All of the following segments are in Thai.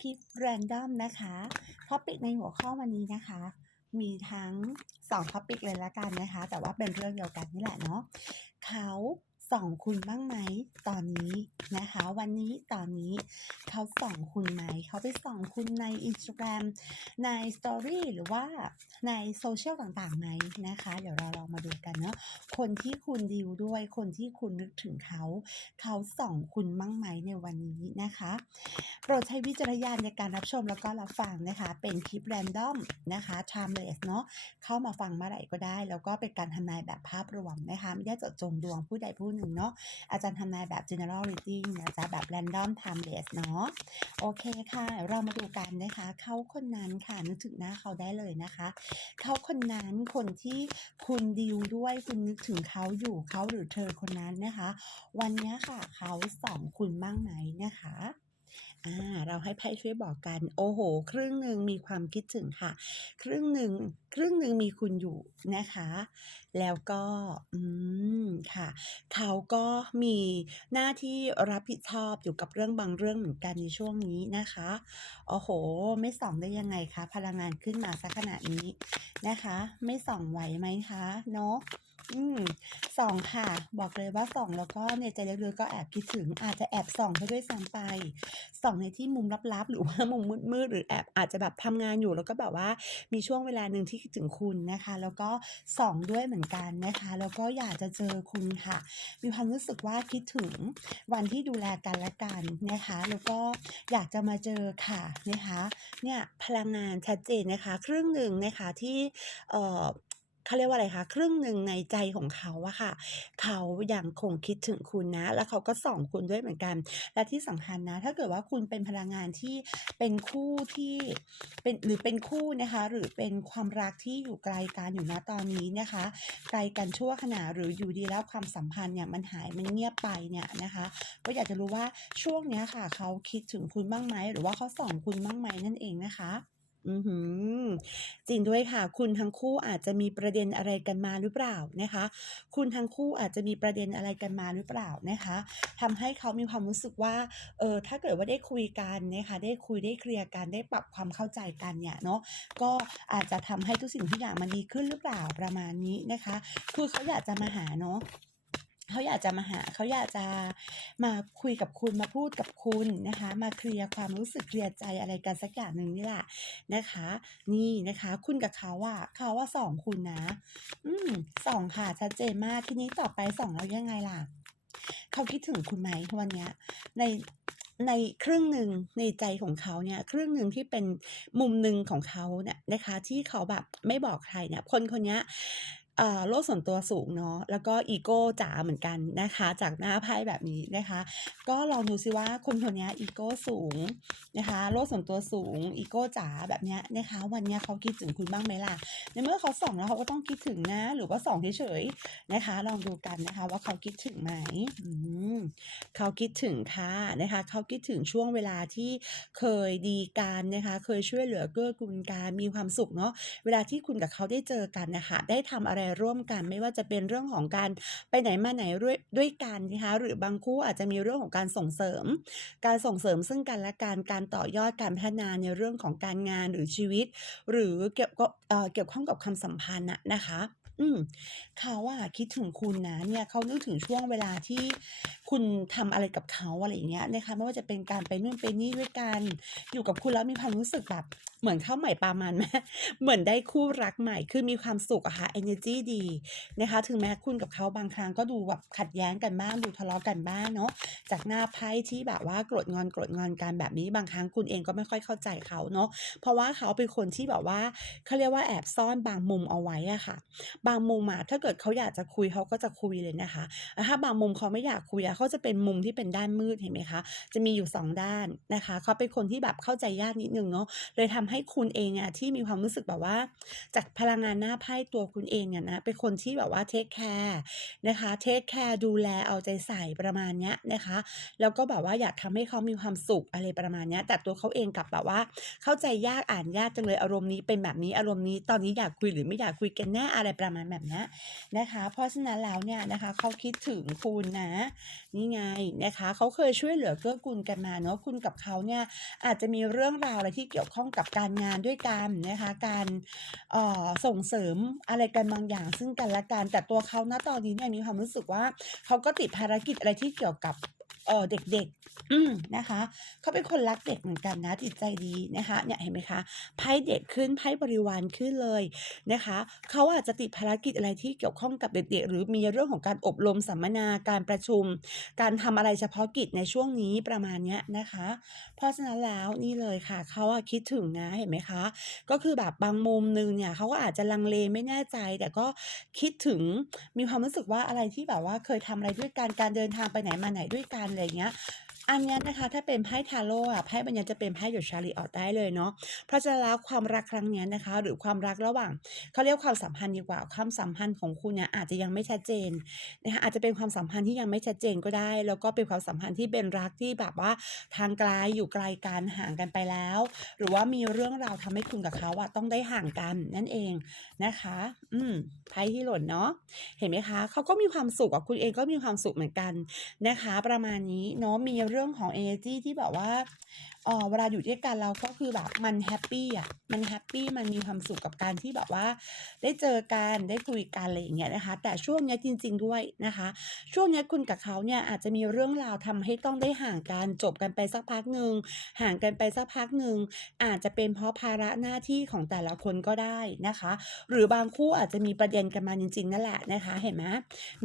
คลิปแรนดอมนะคะท็อปิกในหัวข้อวันนี้นะคะ มีทั้ง2ท็อปิกเลยละกันนะคะ แต่ว่าเป็นเรื่องเดียวกันนี่แหละเนาะเขา ส่องคุณบ้างไหมตอนนี้นะคะ วันนี้ตอนนี้เขาส่องคุณไหม เขาไปส่องคุณใน Instagram ใน Story หรือว่าในโซเชียลต่างๆไหมนะคะ เดี๋ยวเราลองมาดูกันเนาะคนที่คุณดีลด้วยคนที่คุณนึกถึงเขา เขาส่องคุณบ้างไหมในวันนี้นะคะโปรดใช้วิจารณญาณในการรับชมแล้วก็รับฟังนะคะ เป็นคลิป Random นะคะ Timeless เนาะเข้ามาฟังเมื่อไหร่ก็ได้ แล้วก็เป็นการทำนายแบบภาพรวมนะคะไม่ได้เจาะจงดวงผู้ใดผู้หนึ่งเนาะอาจารย์ทำนายแบบ general reading นะจ๊ะแบบ random time base เนาะโอเคค่ะ เรามาดูกันนะคะ เขาคนนั้นค่ะนึกถึงหน้าเขาได้เลยนะคะ เขาคนนั้นคนที่คุณดีลด้วยคุณนึกถึงเขาอยู่เขาหรือเธอคนนั้นนะคะ วันนี้ค่ะ เขาสอนคุณบ้างไหมนะคะ อ่าเราให้ไพ่ช่วยบอกกัน โอ้โห ครึ่งหนึ่งมีความคิดถึงค่ะ ครึ่งหนึ่งครึ่งหนึ่งมีคุณอยู่นะคะ แล้วก็อืมค่ะ เขาก็มีหน้าที่รับผิดชอบอยู่กับเรื่องบางเรื่องเหมือนกันในช่วงนี้นะคะโอ้โห ไม่ส่องได้ยังไงคะพลังงานขึ้นมาสักขนาดนี้นะคะ ไม่ส่องไหวไหมคะเนาะ อืมสองค่ะ บอกเลยว่าสองแล้วก็ในใจลึกๆก็แอบคิดถึง อาจจะแอบส่องเขาด้วยซ้ำไปส่องในที่มุมลับๆ หรือว่ามุมมืดๆหรือแอบอาจจะแบบทำงานอยู่แล้วก็แบบว่ามีช่วงเวลาหนึ่งที่คิดถึงคุณนะคะ แล้วก็ส่องด้วยเหมือนกันนะคะ แล้วก็อยากจะเจอคุณค่ะ มีความรู้สึกว่าคิดถึงวันที่ดูแลกันและกันนะคะ แล้วก็อยากจะมาเจอค่ะนะคะ เนี่ยพลังงานชัดเจนนะคะ ครึ่งหนึ่งนะคะที่เอ่อ เขาเรียกว่าอะไรคะครึ่งหนึ่งในใจของเขาอะค่ะ เขายังคงคิดถึงคุณนะ แล้วเขาก็ส่องคุณด้วยเหมือนกัน และที่สำคัญนะ ถ้าเกิดว่าคุณเป็นพลังงานที่เป็นคู่ที่เป็นหรือเป็นคู่นะคะ หรือเป็นความรักที่อยู่ไกลกันอยู่ณตอนนี้นะคะ ไกลกันชั่วขณะหรืออยู่ดีแล้วความสัมพันธ์เนี่ยมันหายมันเงียบไปเนี่ยนะคะ ก็อยากจะรู้ว่าช่วงเนี้ยค่ะ เขาคิดถึงคุณบ้างไหมหรือว่าเขาส่องคุณบ้างไหมนั่นเองนะคะ อือหือจริงด้วยค่ะ คุณทั้งคู่อาจจะมีประเด็นอะไรกันมาหรือเปล่านะคะ คุณทั้งคู่อาจจะมีประเด็นอะไรกันมาหรือเปล่านะคะทำให้เขามีความรู้สึกว่าเออถ้าเกิดว่าได้คุยกันนะคะได้คุยได้เคลียร์กันได้ปรับความเข้าใจกันเนี่ยเนาะก็อาจจะทำให้ทุกสิ่งทุกอย่างมันดีขึ้นหรือเปล่าประมาณนี้นะคะ คือเขาอยากจะมาหาเนาะ เขาอยากจะมาหาเขาอยากจะมาคุยกับคุณมาพูดกับคุณนะคะ มาเคลียร์ความรู้สึกเคลียร์ใจอะไรกันสักอย่างหนึ่งนี่แหละนะคะ นี่นะคะ คุณกับเขาอะเขาว่าสองคุณนะ อืมสองค่ะชัดเจนมากทีนี้ต่อไปสองแล้วยังไงล่ะเขาคิดถึงคุณไหมวันเนี้ยในในครึ่งหนึ่งในใจของเขาเนี่ยครึ่งหนึ่งที่เป็นมุมหนึ่งของเขาเนี่ยนะคะ ที่เขาแบบไม่บอกใครเนี่ยคนคนนี้ โลกส่วนตัวสูงเนาะแล้วก็อีโก้จ๋าเหมือนกันนะคะ จากหน้าไพ่แบบนี้นะคะ ก็ลองดูซิว่าคนคนนี้อีโก้สูงนะคะ โลกส่วนตัวสูงอีโก้จ๋าแบบเนี้ยนะคะ วันเนี้ยเขาคิดถึงคุณบ้างไหมล่ะในเมื่อเขาส่องแล้วเขาก็ต้องคิดถึงนะ หรือว่าส่องเฉยๆนะคะ ลองดูกันนะคะว่าเขาคิดถึงไหมอืมเขาคิดถึงค่ะนะคะ เขาคิดถึงช่วงเวลาที่เคยดีกันนะคะ เคยช่วยเหลือเกื้อกูลกันมีความสุขเนาะเวลาที่คุณกับเขาได้เจอกันนะคะได้ทำอะไรร่วมกัน ไม่ว่าจะเป็นเรื่องของการไปไหนมาไหนด้วยด้วยกันนะคะหรือบางคู่อาจจะมีเรื่องของการส่งเสริม การส่งเสริมซึ่งกันและกันการต่อยอดการพัฒนาในเรื่องของการงานหรือชีวิต หรือเกี่ยวกับเกี่ยวข้องกับความสัมพันธ์นะนะคะ อืมเขาอะคิดถึงคุณนะเนี่ยเขานึกถึงช่วงเวลาที่คุณทำอะไรกับเขาอะไรอย่างเงี้ยนะคะไม่ว่าจะเป็นการไปนู่นไปนี่ด้วยกัน อยู่กับคุณแล้วมีความรู้สึกแบบ เหมือนข้าวใหม่ปลามันไหมเหมือนได้คู่รักใหม่คือมีความสุขอะค่ะ energy ดีนะคะ ถึงแม้คุณกับเขาบางครั้งก็ดูแบบขัดแย้งกันบ้างดูทะเลาะกันบ้างเนาะจากหน้าไพ่ที่แบบว่าโกรธงอนโกรธงอนกันแบบนี้บางครั้งคุณเองก็ไม่ค่อยเข้าใจเขาเนาะเพราะว่าเขาเป็นคนที่แบบว่าเขาเรียกว่าแอบซ่อนบางมุมเอาไว้อะค่ะ บางมุมอะถ้าเกิดเขาอยากจะคุยเขาก็จะคุยเลยนะคะแต่ถ้าบางมุมเขาไม่อยากคุยอะเขาจะเป็นมุมที่เป็นด้านมืดเห็นไหมคะ จะมีอยู่สองด้านนะคะ เขาเป็นคนที่แบบเข้าใจยากนิดนึงเนาะเลยทำให้ให้คุณเองอะที่มีความรู้สึกแบบว่า จากพลังงานหน้าไพ่ตัวคุณเองเนี่ยนะเป็นคนที่แบบว่าเทคแคร์นะคะเทคแคร์ดูแลเอาใจใส่ประมาณเนี้ยนะคะแล้วก็แบบว่าอยากทำให้เขามีความสุขอะไรประมาณเนี้ยแต่ตัวเขาเองกับแบบว่า เข้าใจยากอ่านยากจังเลยอารมณ์นี้เป็นแบบนี้อารมณ์นี้ตอนนี้อยากคุยหรือไม่อยากคุยกันแน่อะไรประมาณแบบเนี้ยนะคะ เพราะฉะนั้นแล้วเนี่ยนะคะเขาคิดถึงคุณนะนี่ไงนะคะเขาเคยช่วยเหลือเกื้อกูลกันมาเนาะคุณกับเขาเนี่ยอาจจะมีเรื่องราวอะไรที่เกี่ยวข้องกับการงานด้วยกันนะคะ การส่งเสริมอะไรกันบางอย่าง ซึ่งกันและกันแต่ตัวเขาณตอนนี้เนี่ยมีความรู้สึกว่าเขาก็ติดภารกิจอะไรที่เกี่ยวกับ เออเด็กๆอืมนะคะ เขาเป็นคนรักเด็กเหมือนกันนะจิตใจดีนะคะเนี่ยเห็นไหมคะไพ่เด็กขึ้นไพ่บริวารขึ้นเลยนะคะ เขาอาจจะติดภารกิจอะไรที่เกี่ยวข้องกับเด็กๆ หรือมีเรื่องของการอบรมสัมมนาการประชุม การทำอะไรเฉพาะกิจในช่วงนี้ประมาณเนี้ยนะคะ เพราะฉะนั้นแล้วนี่เลยค่ะ เขาอะคิดถึงนะเห็นไหมคะ ก็คือแบบบางมุมหนึ่งเนี่ยเขาก็อาจจะลังเลไม่แน่ใจ แต่ก็คิดถึงมีความรู้สึกว่าอะไรที่แบบว่าเคยทำอะไรด้วยกันการเดินทางไปไหนมาไหนด้วยกันอะไร อันนี้นะคะถ้าเป็นไพ่ทาโร่อะไพ่ใบเนี้ยจะเป็นไพ่หยดชาลีออตได้เลยเนาะเพราะฉะนั้นแล้วความรักครั้งนี้นะคะ หรือความรักระหว่างเขาเรียกความสัมพันธ์ดีกว่าความสัมพันธ์ของคุณเนี่ยอาจจะยังไม่ชัดเจนนะคะอาจจะเป็นความสัมพันธ์ที่ยังไม่ชัดเจนก็ได้ แล้วก็เป็นความสัมพันธ์ที่เป็นรักที่แบบว่าทางไกลอยู่ไกลกันห่างกันไปแล้ว หรือว่ามีเรื่องราวทำให้คุณกับเขาอะต้องได้ห่างกันนั่นเองนะคะ อืมไพ่ที่หล่นเนาะเห็นไหมคะเขาก็มีความสุขกับคุณเองก็มีความสุขเหมือนกันนะคะ ประมาณนี้เนาะมีเรื่องของ energy ที่แบบว่าเออเวลาอยู่ด้วยกันเราก็คือแบบมันแฮปปี้อะ มันแฮปปี้ มันมีความสุขกับการที่แบบว่า ได้เจอกัน ได้คุยกันอะไรอย่างเงี้ยนะคะ แต่ช่วงเนี้ยจริง ๆ ด้วยนะคะ ช่วงเนี้ยคุณกับเขาเนี่ยอาจจะมีเรื่องราวทำให้ต้องได้ห่างกันจบกันไปสักพักหนึ่งห่างกันไปสักพักหนึ่งอาจจะเป็นเพราะภาระหน้าที่ของแต่ละคนก็ได้นะคะ หรือบางคู่อาจจะมีประเด็นกันมาจริง ๆ นั่นแหละนะคะ เห็นไหม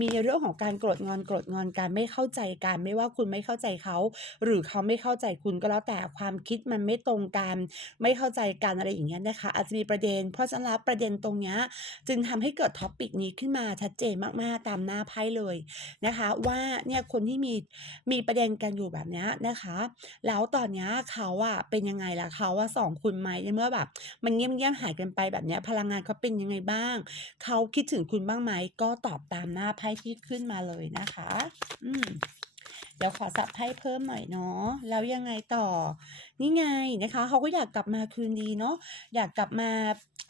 มีเรื่องของการโกรธงอนโกรธงอนกันไม่เข้าใจกันไม่ว่าคุณไม่เข้าใจเขาหรือเขาไม่เข้าใจคุณก็แล้วแต่ความคิดมันไม่ตรงกัน ไม่เข้าใจกันอะไรอย่างเงี้ยนะคะ อาจจะมีประเด็น เพราะฉะนั้นประเด็นตรงเนี้ยจึงทำให้เกิดท็อปิกนี้ขึ้นมาชัดเจนมากๆตามหน้าไพ่เลยนะคะ ว่าเนี่ยคนที่มีมีประเด็นกันอยู่แบบเนี้ยนะคะ แล้วตอนเนี้ยเขาอะเป็นยังไงล่ะเขาว่าสองคุณไหมเมื่อแบบ มันเงียบๆหายกันไปแบบเนี้ยพลังงานเขาเป็นยังไงบ้าง เขาคิดถึงคุณบ้างไหมก็ตอบตามหน้าไพ่ที่ขึ้นมาเลยนะคะ อืม ดี๋ยวขอสับไพ่เพิ่มหน่อยเนาะแล้วยังไงต่อ นี่ไงนะคะเขาก็อยากกลับมาคืนดีเนาะอยากกลับมา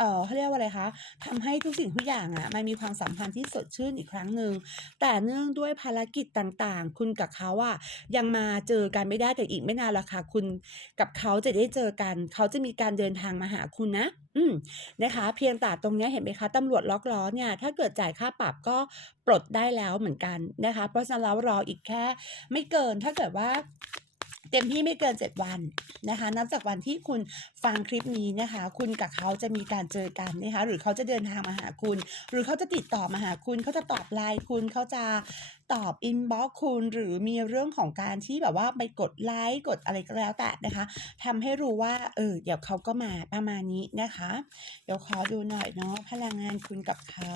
เออเขาเรียกว่าอะไรคะทำให้ทุกสิ่งทุกอย่างอะมันมีความสัมพันธ์ที่สดชื่นอีกครั้งหนึ่งแต่เนื่องด้วยภารกิจต่างๆ คุณกับเขาอะยังมาเจอกันไม่ได้แต่อีกไม่นานละค่ะคุณกับเขาจะได้เจอกัน เขาจะมีการเดินทางมาหาคุณนะ อืมนะคะ เพียงแต่ตรงนี้เห็นไหมคะตำรวจล็อกล้อเนี่ยถ้าเกิดจ่ายค่าปรับก็ปลดได้แล้วเหมือนกันนะคะ เพราะฉะนั้นรออีกแค่ ไม่เกินถ้าเกิดว่า เต็มที่ไม่เกิน 7 วันนะคะ นับจากวันที่คุณฟังคลิปนี้นะคะ คุณกับเขาจะมีการเจอกันนะคะ หรือเขาจะเดินทางมาหาคุณ หรือเขาจะติดต่อมาหาคุณ เขาจะตอบไลน์คุณ เขาจะ ตอบอินบ็อกคุณหรือมีเรื่องของการที่แบบว่าไปกดไลค์กดอะไรก็แล้วแต่นะคะทำให้รู้ว่าเออเดี๋ยวเขาก็มาประมาณนี้นะคะ เดี๋ยวขอดูหน่อยเนาะพลังงานคุณกับเขา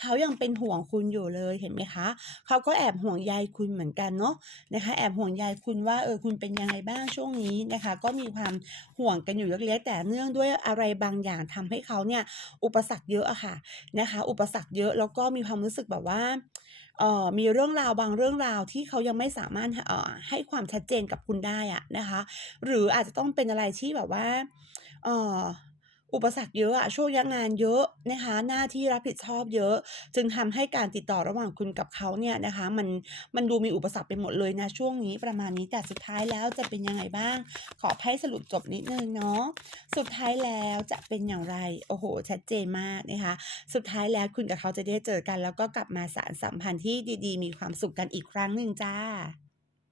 เขายังเป็นห่วงคุณอยู่เลยเห็นไหมคะ เขาก็แอบห่วงใยคุณเหมือนกันเนาะนะคะ แอบห่วงใยคุณว่าเออคุณเป็นยังไงบ้างช่วงนี้นะคะ ก็มีความห่วงกันอยู่เล็กๆแต่เนื่องด้วยอะไรบางอย่างทำให้เขาเนี่ยอุปสรรคเยอะอะค่ะนะคะ อุปสรรคเยอะแล้วก็มีความรู้สึกแบบว่า มีเรื่องราวบางเรื่องราวที่เขายังไม่สามารถเอ่อให้ความชัดเจนกับคุณได้อะนะคะ หรืออาจจะต้องเป็นอะไรที่แบบว่าเอุปสรรคเยอะอะช่วงนี้งานเยอะนะคะ หน้าที่รับผิดชอบเยอะ จึงทำให้การติดต่อระหว่างคุณกับเขาเนี่ยนะคะ มันมันดูมีอุปสรรคไปหมดเลยนะช่วงนี้ประมาณนี้แต่สุดท้ายแล้วจะเป็นยังไงบ้าง ขอไพ่สรุปจบนิดนึงเนาะสุดท้ายแล้วจะเป็นอย่างไรโอ้โห ชัดเจนมากนะคะ สุดท้ายแล้วคุณกับเขาจะได้เจอกัน แล้วก็กลับมาสานสัมพันธ์ที่ดี ๆ มีความสุขกันอีกครั้งหนึ่งจ้า